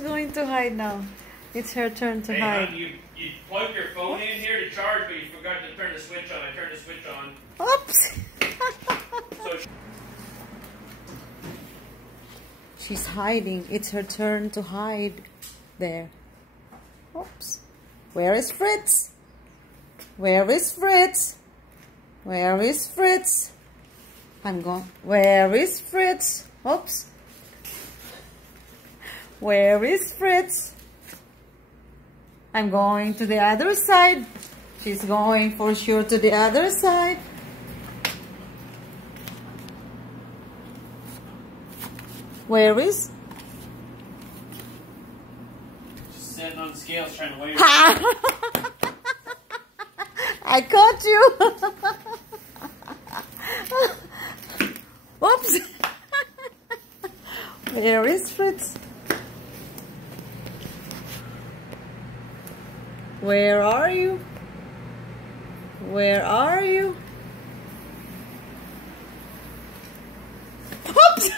going to hide now. It's her turn to hide. Hon, you plugged your phone in here to charge, but you forgot to turn the switch on. I turned the switch on. Oops! So She's hiding. It's her turn to hide. There. Oops. Where is Fritz? Where is Fritz? Where is Fritz? I'm going. Where is Fritz? Oops. Where is Fritz? I'm going to the other side. She's going for sure to the other side. Where is? just sitting on the scales trying to weigh her. I caught you. Oops. Where is Fritz? Where are you? Where are you? Oops.